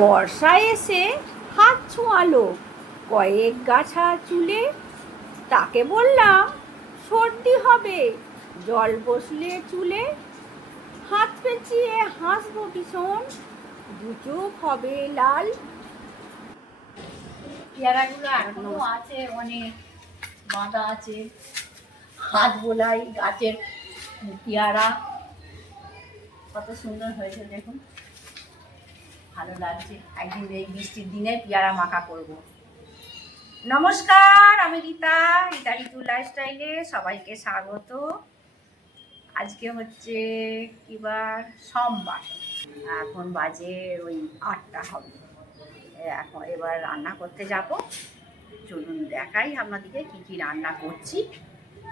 বর্ষা এসে হাত ছোঁয়ালো কয়েক গাছা চুলে। তাকে বললাম সর্দি হবে, জল বসলে চুলে। হাত পেঁচিয়ে হাসবো ভীষণ, দু চোখ হবে লাল। পেয়ারাগুলো এখনো আছে, অনেক বাঁধা আছে। হাত বোলাই গাছের পেয়ারা কত সুন্দর হয়েছে দেখুন, ভালো লাগছে। একদিন এই বৃষ্টির দিনে পেয়ারা মাখা করব। নমস্কার, আমি রীতা, ঋতু লাইফস্টাইলে সবাইকে স্বাগত। আজকে হচ্ছে কিবার, সোমবার। এখন বাজে ওই 8টা হবে। এখন এবার রান্না করতে যাব। চলুন দেখাই আপনাদেরকে কী কী রান্না করছি,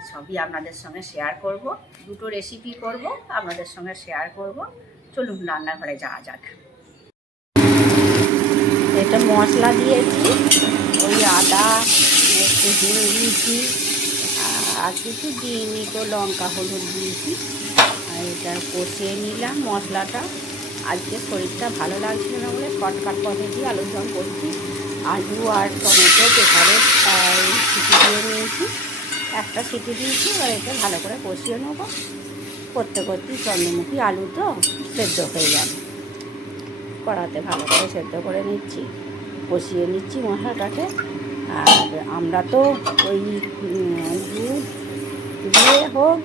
সবই আপনাদের সঙ্গে শেয়ার করব। দুটো রেসিপি করব, আপনাদের সঙ্গে শেয়ার করব। চলুন রান্নাঘরে যাওয়া যাক। এটা মশলা দিয়েছি, ওই আদা একটু দিয়ে দিয়েছি, আর কিছু দিইনি, তো লঙ্কা হলুদ দিয়েছি। আর এটা কষিয়ে নিলাম মশলাটা। আজকে শরীরটা ভালো লাগছিল না বলে শর্টকাট পদ্ধতি আলুর দম করছি। আলু আর টমেটো প্রেসারে সিটি দিয়ে নিয়েছি, একটা সিটি দিয়েছি। এবার এটা ভালো করে কষিয়ে নেবো। করতে করতেই চন্দ্রমুখী আলু তো সেদ্ধ হয়ে যাবে। কড়াতে ভালো করে সেদ্ধ করে নিচ্ছি, কষিয়ে নিচ্ছি মশলাটাকে। আর আমরা তো ওই দুধ দিয়ে হোক,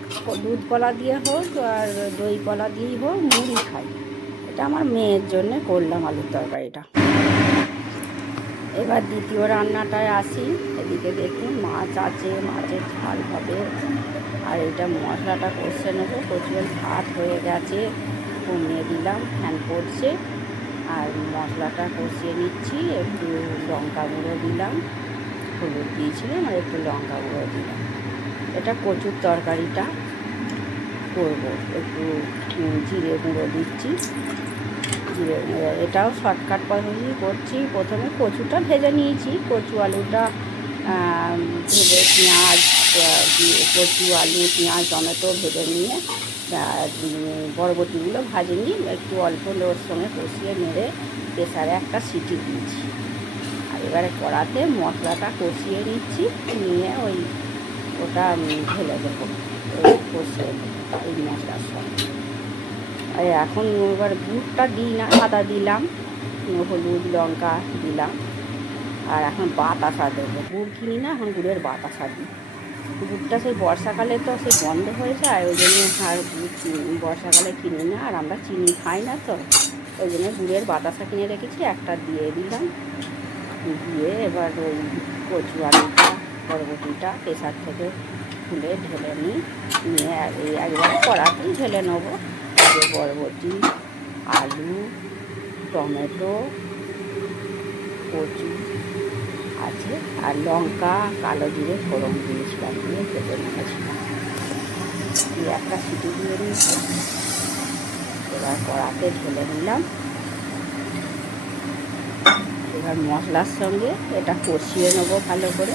দুধ কলা দিয়ে হোক, আর দই কলা দিয়েই হোক মুড়ি খাই। এটা আমার মেয়ের জন্যে করলাম আলুর তরকারিটা। এবার দ্বিতীয় রান্নাটায় আসি। এদিকে দেখুন মাছ আছে, মাছের ঝাল হবে। আর এটা মশলাটা কষে নেবো। প্রচুর ভাত হয়ে গেছে, কমিয়ে দিলাম, ফ্যান পড়ছে। আর মশলাটা কষিয়ে নিচ্ছি, একটু লঙ্কা গুঁড়ো দিলাম, হলুদ দিয়েছিলাম, আর একটু লঙ্কা গুঁড়ো দিলাম। এটা কচুর তরকারিটা করব, একটু জিরে গুঁড়ো দিচ্ছি। জিরে এটাও শর্টকাট পদ্ধতি করছি। প্রথমে কচুটা ভেজে নিয়েছি, কচু আলুটা ভেজে পেঁয়াজ দিয়ে, কচু আলু পেঁয়াজ টমেটো ভেজে নিয়ে বরবটিগুলো ভাজে নিয়ে একটু অল্প লোর সঙ্গে কষিয়ে নেড়ে প্রেসারে একটা সিটি দিয়েছি। আর এবারে কড়াতে মশলাটা কষিয়ে নিচ্ছি, নিয়ে ওটা ঢেলে দেবো, কষিয়ে এই মশলার সঙ্গে। আর এখন এবার গুড়টা দিই না, আদা দিলাম, হলুদ লঙ্কা দিলাম। আর এখন বাতাসা দেবো, গুড় কিনি না, এখন গুড়ের বাতাসা দিই। গুড়টা সেই বর্ষাকালে তো সেই বন্ধ হয়ে যায়, ওই জন্য আর গুড় বর্ষাকালে কিনি না। আর আমরা চিনি খাই না, তো ওই জন্য গুড়ের বাতাসা কিনে রেখেছি, একটা দিয়ে দিলাম। দিয়ে এবার ওই কচু আলুটা বরবটিটা প্রেসার থেকে খুলে ঢেলে নিয়ে এই একবারে কড়াতেই ঢেলে নেবো। বরবটি, আলু, টমেটো, কচু আছে, আর লঙ্কা কালো জিরে ফোড়ন দিয়েছিলাম, দিয়ে ভেজে নিয়েছিলাম। দিয়ে একটা সিটি দিয়ে নিয়েছি। এবার কড়াতে ঢেলে নিলাম। এবার মশলার সঙ্গে এটা কষিয়ে নেবো ভালো করে।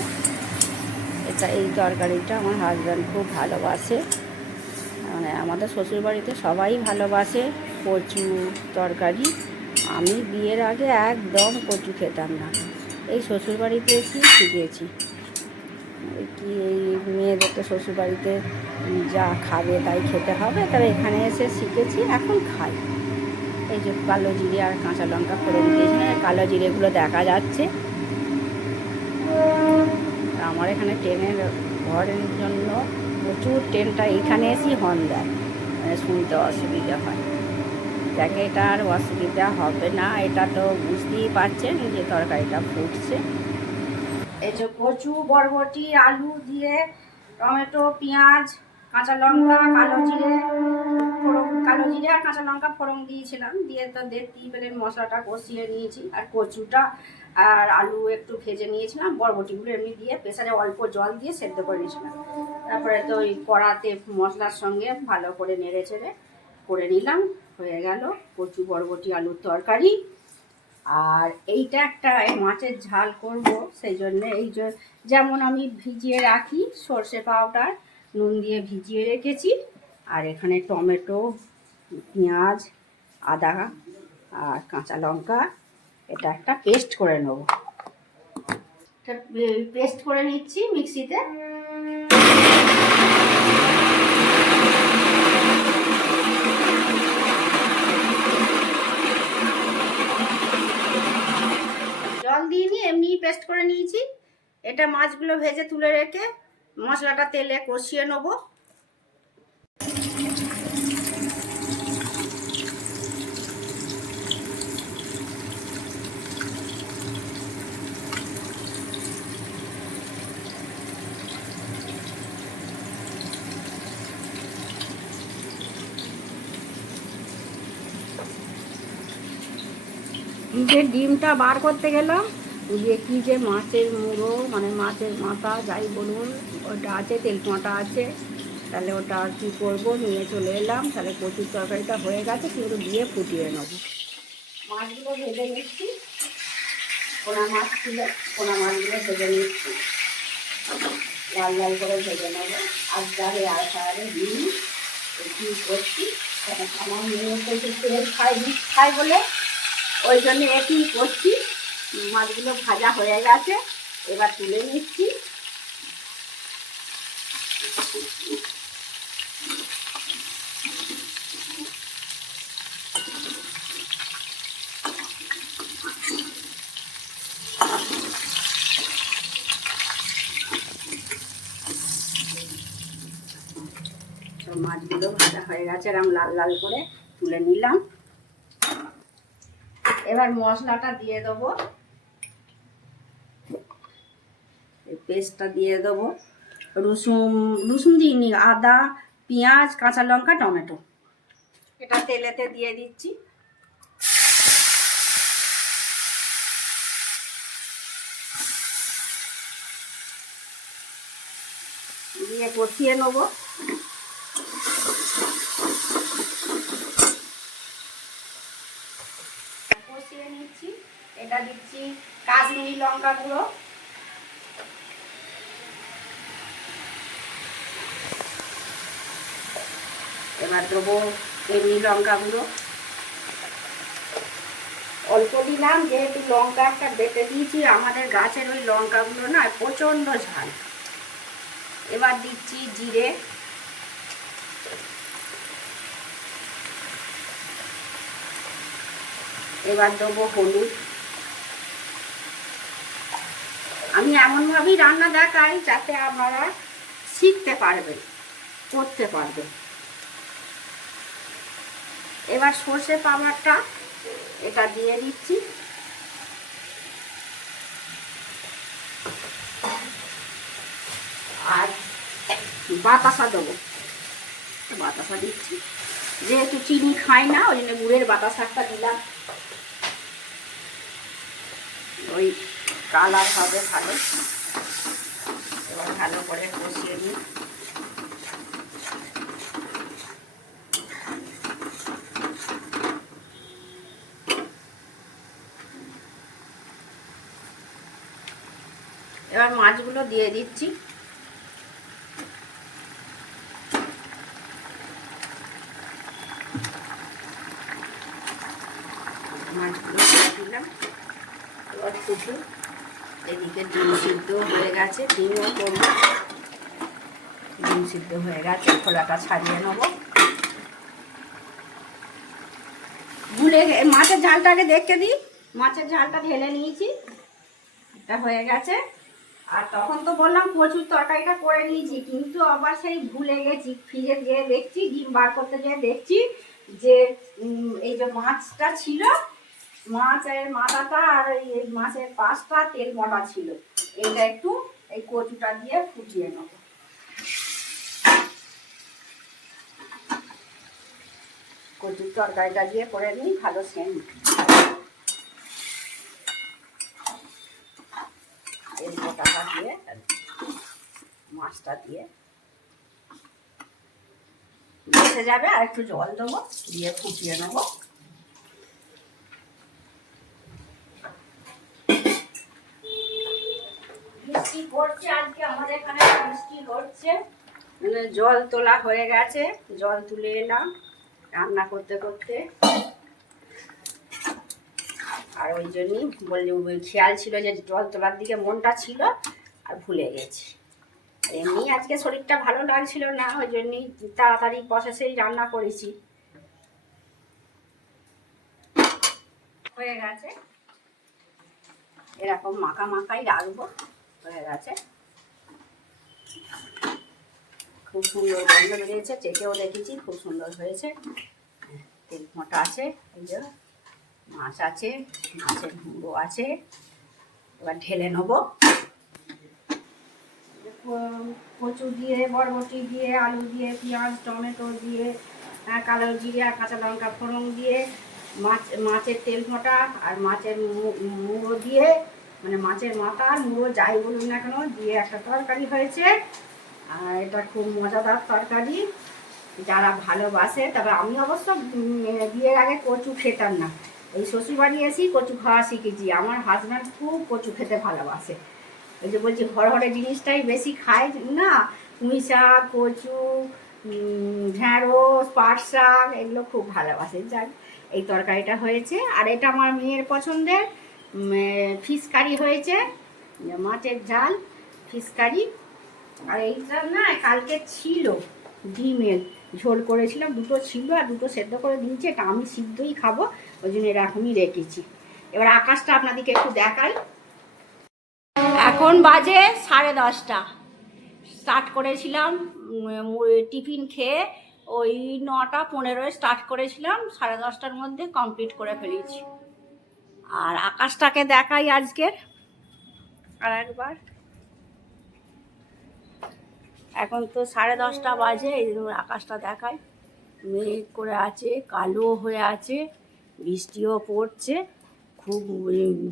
এই তরকারিটা আমার হাজব্যান্ড খুব ভালোবাসে, মানে আমাদের শ্বশুরবাড়িতে সবাই ভালোবাসে কচু তরকারি। আমি বিয়ের আগে একদম কচু খেতাম না, এই শ্বশুরবাড়িতে এসেই শিখেছি। কি এই মেয়েদের তো শ্বশুরবাড়িতে যা খাবে তাই খেতে হবে, তবে এখানে এসে শিখেছি, এখন খাই। এই যে কালো জিরে আর কাঁচা লঙ্কা ফোড়ন দিয়েছিলাম, কালো জিরেগুলো দেখা যাচ্ছে। আমার এখানে ট্রেনের ঘরের জন্য প্রচুর ট্রেনটা এইখানে এসেই হর্ন দেয়, মানে শুনতে অসুবিধা হয়। দেখে এটা আর অসুবিধা হবে না, এটা তো বুঝতেই পারছেন যে তরকারিটা ফুটছে। এই যে কচু বরবটি আলু দিয়ে টমেটো পেঁয়াজ কাঁচা লঙ্কা কালো জিরে আর কাঁচা লঙ্কা ফোড়ন দিয়েছিলাম, দিয়ে তো দেখতেই পেলেন মশলাটা কষিয়ে নিয়েছি। আর কচুটা আর আলু একটু ভেজে নিয়েছিলাম, বরবটিগুলো এমনি দিয়ে প্রেসারে অল্প জল দিয়ে সেদ্ধ করে নিয়েছিলাম। তারপরে তো ওই কড়াতে মশলার সঙ্গে ভালো করে নেড়ে চেড়ে করে নিলাম, হয়ে গেল কচু বরবটি আলুর তরকারি। আর এইটা একটা মাছের ঝাল করব, সেই জন্য যেমন আমি ভিজিয়ে রাখি সর্ষে পাউডার নুন দিয়ে ভিজিয়ে রেখেছি। আর এখানে টমেটো পেঁয়াজ আদা আর কাঁচা লঙ্কা এটা একটা পেস্ট করে নেব। এটা পেস্ট করে নিচ্ছি মিক্সিতে। জল দিইনি, এমনি পেস্ট করে নিয়েছি। এটা মাছগুলো ভেজে তুলে রেখে মশলাটা তেলে কষিয়ে নেব। যে ডিমটা বার করতে গেলাম, যে কি যে মাছের মুড়ো মানে মাছের মাথা যাই বলুন ওটা আছে, তেলকুয়াটা আছে, তাহলে ওটা আর কি করবো, নিয়ে চলে এলাম। তাহলে কচুর তরকারিটা হয়ে গেছে, কিন্তু দিয়ে ফুটিয়ে নেবো। মাছগুলো ভেজে নিচ্ছি, পোনা মাছ ছিল, পোনা মাছগুলো ভেজে নিচ্ছি, লাল লাল করে ভেজে নেবো। আর যাবে আর সারে ডিম একটু করছি, আমার মেয়ে একটু তেল খাই বলে ওই জন্য একটু করছি। মাছগুলো ভাজা হয়ে গেছে, এবার তুলে নিচ্ছি। মাছগুলো ভাজা হয়ে গেছে, এরকম লাল লাল করে তুলে নিলাম। এবার মশলাটা দিয়ে দেবো, পেস্টটা দিয়ে দেবো। রসুন দিইনি, আদা, পেঁয়াজ, কাঁচা লঙ্কা, টমেটো, এটা তেলেতে দিয়ে দিচ্ছি। দিয়ে কষিয়ে নেবো। কষিয়ে নিচ্ছি। এটা দিচ্ছি কাশ্মীরি লঙ্কা গুঁড়ো, এবার দেবো এমনি লঙ্কা গুঁড়ো। অল্প দিলাম, যেহেতু লঙ্কা একটা বেটে দিয়েছি, আমাদের গাছের ওই লঙ্কাগুলো না প্রচণ্ড ঝাল। এবার দিচ্ছি জিরে, এবার দেবো হলুদ। আমি এমনভাবেই রান্না দেখাই যাতে আপনারা শিখতে পারবেন, করতে পারবেন। এবার সর্ষে পাউডারটা এটা দিয়ে দিচ্ছি। আর বাতাসা দেবো, বাতাসা দিচ্ছি। যেহেতু চিনি খাই না ওই জন্য গুড়ের বাতাসাটা দিলাম, ওই কালার হবে ভালো। এবার ভালো করে কষিয়ে নিই। এবার মাছগুলো দিয়ে দিচ্ছি। মাছগুলো দিয়ে দিলাম। এবার ফুটু, এদিকে ডিম সিদ্ধ হয়ে গেছে, ডিমও করবো। ডিম সিদ্ধ হয়ে গেছে, খোলাটা ছাড়িয়ে নেবো। মাছের ঝালটাকে দেখতে দিই, মাছের ঝালটা ঢেলে নিয়েছি, এটা হয়ে গেছে। আর তখন তো বললাম কচুর তরকারিটা করে নিয়েছি, কিন্তু আবার সেই ভুলে গেছি। ফ্রিজে গিয়ে দেখছি, ডিম বার করতে গিয়ে দেখছি যে এই যে মাছটা ছিল, মাছের মাথাটা আর এই মাছের পাশটা তেল মোটা ছিল। এটা একটু এই কচুটা দিয়ে ফুটিয়ে নেব। কচুর তরকারিটা দিয়ে করে নিই, ভালো সেন্ট। তেল মোটাটা দিয়ে মাছটা দিয়ে বেঁচে যাবে। আর একটু জল দেবো, দিয়ে ফুটিয়ে নেব। বৃষ্টি পড়ছে আজকে আমাদের এখানে, বৃষ্টি হচ্ছে। মানে জল তোলা হয়ে গেছে, জল তুলে এলাম রান্না করতে করতে। আর ওই জন্যই বললি খেয়াল ছিল যে জল তোলার দিকে মনটা ছিল আর ভুলে গেছি। এমনি আজকে শরীরটা ভালো লাগছিল না, ওই জন্যই তাড়াতাড়ি প্রসেসেই রান্না করেছি। হয়ে গেছে, এরকম মাখা মাখাই রাখবো। হয়ে গেছে, খুব সুন্দর গন্ধ বেরিয়েছে, চেটেও দেখেছি, খুব সুন্দর হয়েছে। তেল মোটা আছে, এই যে মাছ আছে, মাছের মুড়ো আছে। এবার ঢেলে নেবো। কচু দিয়ে, বরবটি দিয়ে, আলু দিয়ে, পেঁয়াজ টমেটো দিয়ে, কালো জিরে আর কাঁচা লঙ্কা ফোড়ন দিয়ে, মাছের তেল মোটা আর মাছের মুড়ো দিয়ে, মানে মাছের মাথা আর মুড়ো যাই বলুন না কেন দিয়ে একটা তরকারি হয়েছে। আর এটা খুব মজাদার তরকারি, যারা ভালোবাসে। তবে আমি অবশ্য বিয়ের আগে কচু খেতাম না, এই শ্বশুরবাড়ি এসেই কচু খাওয়া শিখেছি। আমার হাজব্যান্ড খুব কচু খেতে ভালোবাসে, ওই যে বলছি ঘরে জিনিসটাই বেশি খায় না, পুঁই শাক, কচু, ঢ্যাঁড়স, পাট শাক এগুলো খুব ভালোবাসে। যাক, এই তরকারিটা হয়েছে। আর এটা আমার মেয়ের পছন্দের ফিশ কারি হয়েছে, মাছের ঝাল ফিশ কারি। আর এইটা না কালকে ছিল ডিমের ঝোল করেছিলাম, দুটো ছিল আর দুটো সেদ্ধ করে দিয়েছি। এটা আমি সিদ্ধই খাবো, ওই জন্য এরকমই রেখেছি। এবার আকাশটা আপনাদেরকে একটু দেখাই। এখন বাজে 10:30। স্টার্ট করেছিলাম টিফিন খেয়ে, ওই 9:15 স্টার্ট করেছিলাম, 10:30টার মধ্যে কমপ্লিট করে ফেলেছি। আর আকাশটাকে দেখাই আজকের আর একবার। এখন তো 10:30 বাজে, এই আকাশটা দেখাই, মেঘ করে আছে, কালো হয়ে আছে, বৃষ্টিও পড়ছে, খুব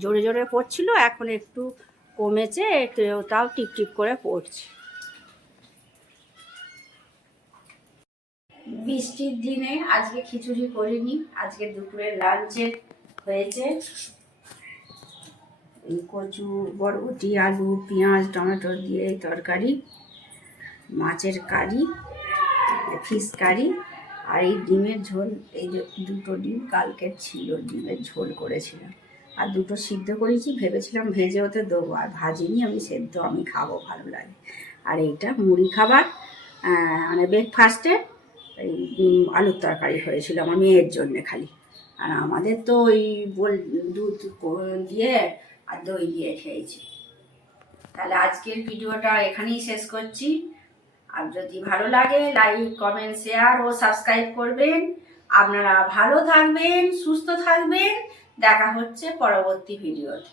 জোরে জোরে পড়ছিল, এখন একটু কমেছে, তাও টিপটিপ করে পড়ছে। বৃষ্টির দিনে আজকে খিচুড়ি করিনি, আজকে দুপুরের লাঞ্চে হয়েছে এই কচু, বরবটি, আলু, পেঁয়াজ টমেটো দিয়ে তরকারি, মাছের কারি, ফিশ কারি, আর এই ডিমের ঝোল। এই যে দুটো ডিম কালকের ছিল, ডিমের ঝোল করেছিলাম, আর দুটো সিদ্ধ করেছি, ভেবেছিলাম ভেজে ওতে দেবো, আর ভাজিনি আমি, সেদ্ধ আমি খাবো, ভালো লাগে। আর এইটা মুড়ি খাবার, মানে ব্রেকফাস্টে এই আলুর তরকারি হয়েছিল আমার মেয়ের জন্যে খালি। আর আমাদের তো ওই দুধ দিয়ে আর দই দিয়ে খেয়েছি। তাহলে আজকের ভিডিওটা এখানেই শেষ করছি। আর যদি ভালো লাগে লাইক, কমেন্ট, শেয়ার ও সাবস্ক্রাইব করবেন। আপনারা ভালো থাকবেন, সুস্থ থাকবেন। দেখা হচ্ছে পরবর্তী ভিডিওতে।